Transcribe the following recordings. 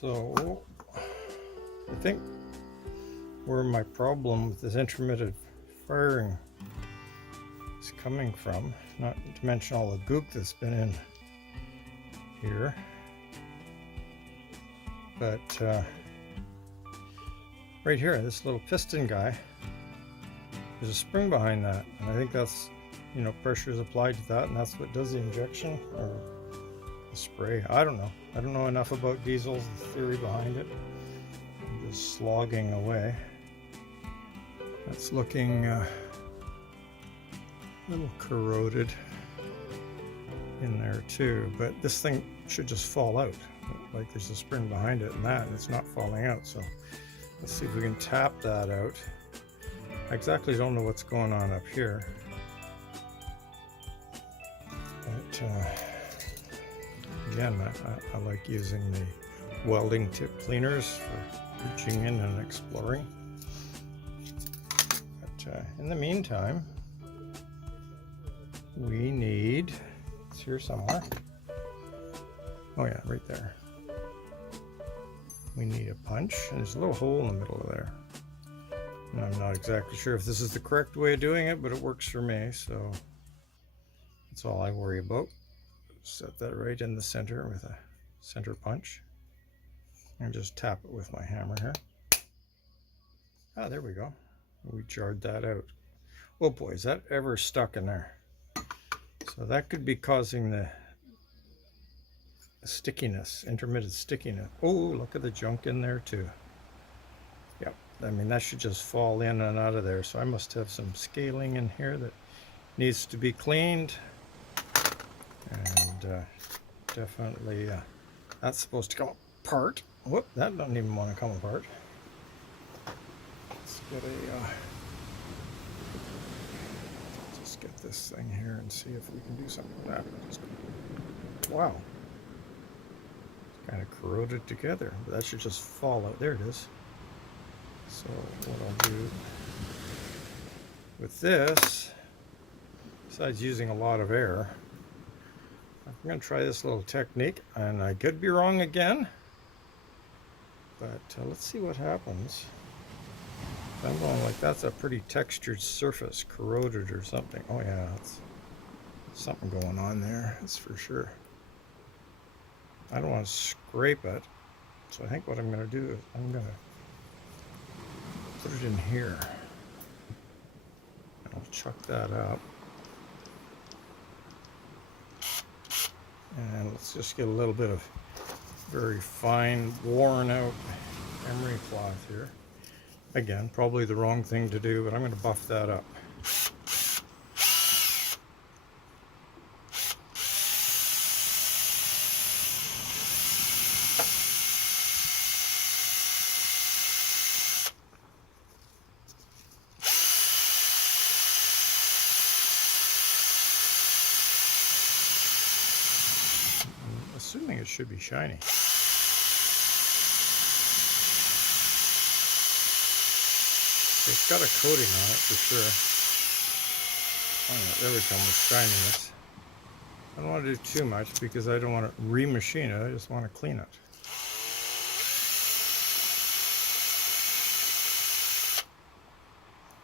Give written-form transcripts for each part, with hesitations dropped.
So I think where my problem with this intermittent firing is coming from, not to mention all the gook that's been in here, but right here, this little piston guy, there's a spring behind that, and I think that's, pressure is applied to that, and that's what does the injection or the spray. I don't know enough about diesels, the theory behind it. I'm just slogging away. That's looking a little corroded in there too, but this thing should just fall out. Like there's a spring behind it and it's not falling out. So let's see if we can tap that out. I exactly don't know what's going on up here, but again, I like using the welding tip cleaners for reaching in and exploring. But in the meantime, we need, it's here somewhere. Oh yeah, right there. We need a punch, and there's a little hole in the middle of there. And I'm not exactly sure if this is the correct way of doing it, but it works for me, so that's all I worry about. Set that right in the center with a center punch, and just tap it with my hammer here. Ah, there we go. We jarred that out. Oh boy, is that ever stuck in there? So that could be causing the stickiness, intermittent stickiness. Oh, look at the junk in there too. Yep, I mean that should just fall in and out of there. So I must have some scaling in here that needs to be cleaned. And definitely that's supposed to come apart. Whoop, that doesn't even want to come apart. Let's get just get this thing here and see if we can do something with that. Wow. Kind of corroded together, but that should just fall out. There it is. So what I'll do with this, besides using a lot of air, I'm going to try this little technique, and I could be wrong again, but let's see what happens. I'm going like that's a pretty textured surface, corroded or something. Oh yeah, it's something going on there, that's for sure. I don't want to scrape it, so I think what I'm going to do is I'm going to put it in here. And I'll chuck that up. And let's just get a little bit of very fine, worn out emery cloth here. Again, probably the wrong thing to do, but I'm going to buff that up. Assuming it should be shiny. It's got a coating on it for sure. Oh, there we come with shininess. I don't want to do too much because I don't want to remachine it. I just want to clean it.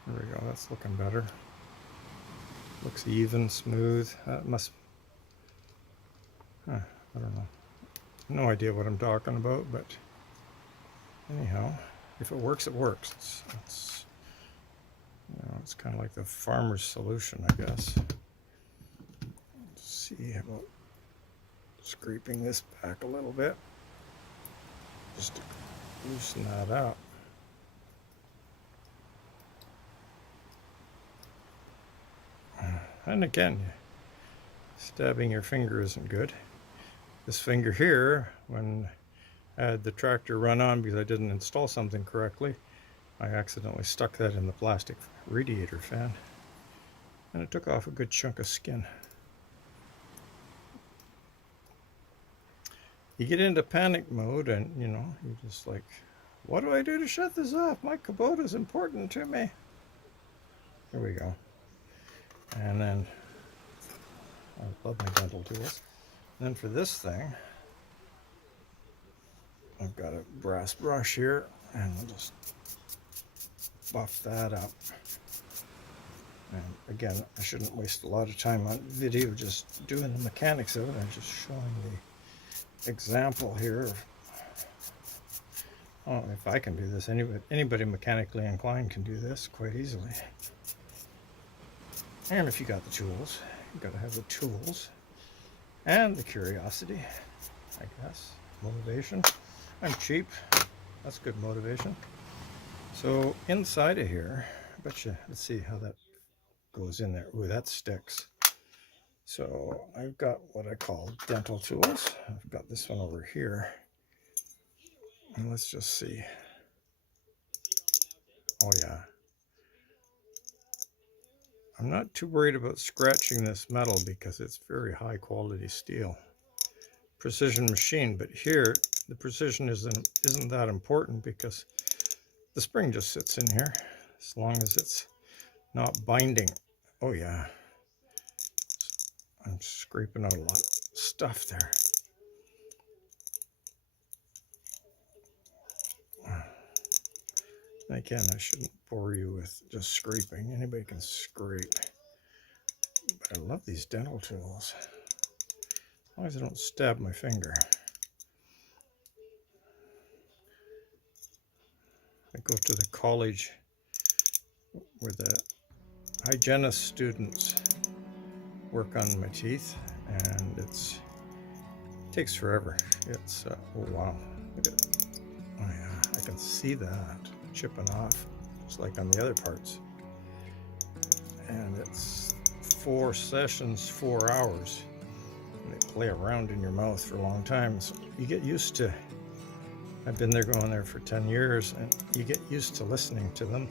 There we go. That's looking better. Looks even, smooth. That must. I don't know. No idea what I'm talking about, but anyhow, if it works, it works. It's kind of like the farmer's solution, I guess. Let's see about scraping this back a little bit, just to loosen that up. And again, stabbing your finger isn't good. This finger here, when I had the tractor run on because I didn't install something correctly, I accidentally stuck that in the plastic radiator fan, and it took off a good chunk of skin. You get into panic mode and, you're just like, what do I do to shut this off? My Kubota is important to me. Here we go. And then, I love my dental tools. And then for this thing, I've got a brass brush here, and we'll just buff that up. And again, I shouldn't waste a lot of time on video just doing the mechanics of it. I'm just showing the example here of, oh, if I can do this, anybody mechanically inclined can do this quite easily. And if you got the tools, you got to have the tools and the curiosity, I guess. Motivation. I'm cheap. That's good motivation. So inside of here, I bet you, let's see how that goes in there. Ooh, that sticks. So I've got what I call dental tools. I've got this one over here. And let's just see. Oh yeah. I'm not too worried about scratching this metal because it's very high quality steel. Precision machine, but here the precision isn't that important because the spring just sits in here as long as it's not binding. Oh yeah. I'm scraping out a lot of stuff there. Again, I shouldn't bore you with just scraping. Anybody can scrape. But I love these dental tools. As long as I don't stab my finger. I go to the college where the hygienist students work on my teeth, and it takes forever. It's, oh wow, look at it. Oh yeah, I can see that chipping off, just like on the other parts. And it's 4 sessions, 4 hours. And they play around in your mouth for a long time. So you get used to, I've been there going there for 10 years, and you get used to listening to them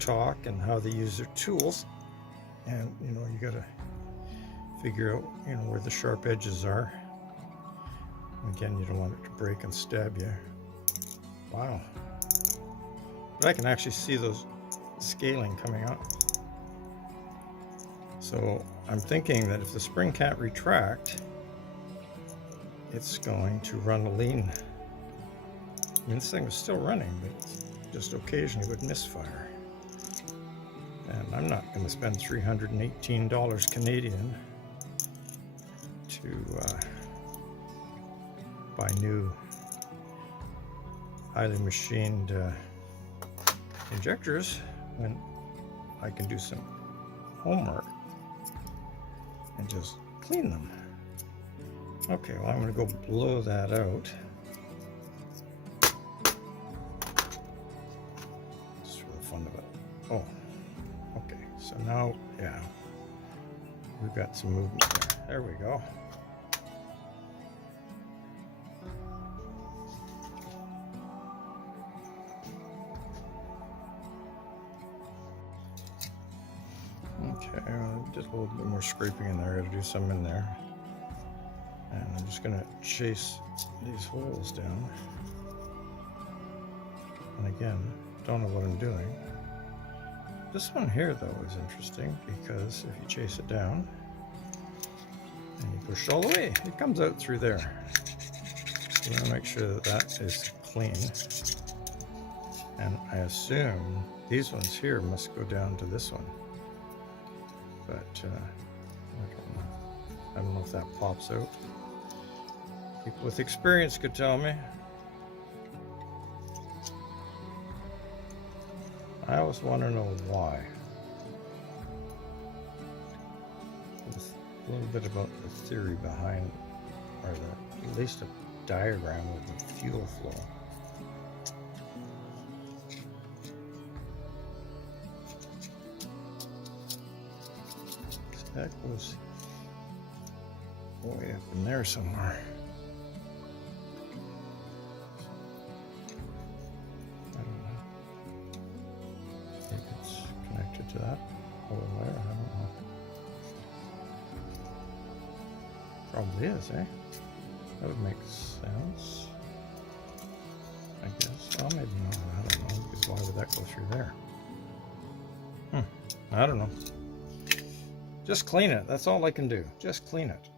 talk and how they use their tools. And you know, you gotta figure out, you know, where the sharp edges are. And again, you don't want it to break and stab you. Wow. But I can actually see those scaling coming out. So I'm thinking that if the spring can't retract, it's going to run a lean. I mean, this thing was still running, but just occasionally would misfire. And I'm not going to spend $318 Canadian to buy new highly machined injectors when I can do some homework and just clean them. Okay, well, I'm going to go blow that out. Just for the fun of it. Oh, okay, so now, yeah, we've got some movement there. There we go. Okay, just a little bit more scraping in there. I gotta do some in there. And I'm just gonna chase these holes down. And again, don't know what I'm doing. This one here, though, is interesting because if you chase it down and you push all the way, it comes out through there. So you wanna make sure that that is clean. And I assume these ones here must go down to this one. But I don't know if that pops out. People with experience could tell me. I always want to know why. A little bit about the theory behind, or at least a diagram of the fuel flow. That goes way up in there somewhere. I don't know. I think it's connected to that hole there. I don't know. Probably is, eh? That would make sense. I guess. Well, maybe not. I don't know. Because why would that go through there? I don't know. Just clean it. That's all I can do. Just clean it.